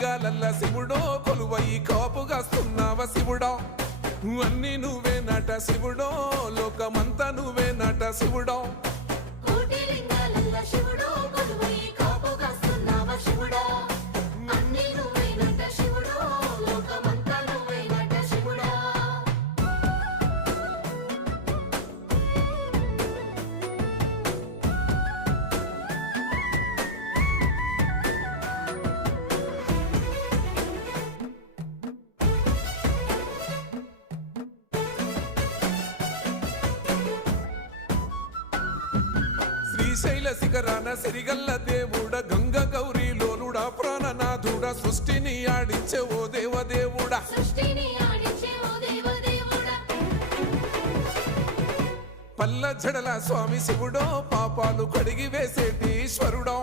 లింగాలల్ల శివుడో కొలువై కాపుగాస్తున్నావ శివుడా అన్ని నువ్వే నట శివుడో లోకమంతా నువ్వే నట శివుడో కోటి లింగాలల్ల శివుడో కొలువై కాపుగాస్తున్నావ శివుడా అన్ని నువ్వే నట శివుడో లోకమంతా నువ్వే నట శివుడా శ్రీశైల శిఖరాన సిరిగల్ల దేవుడ గంగ గౌరీ లోలుడా ప్రాణనాథుడ సృష్టిని ఆడించే ఓ దేవదేవుడా సృష్టిని ఆడించే ఓ దేవదేవుడా పల్ల జడల స్వామి శివుడో పాపాలు కడిగి వేసేటి ఈశ్వరుడో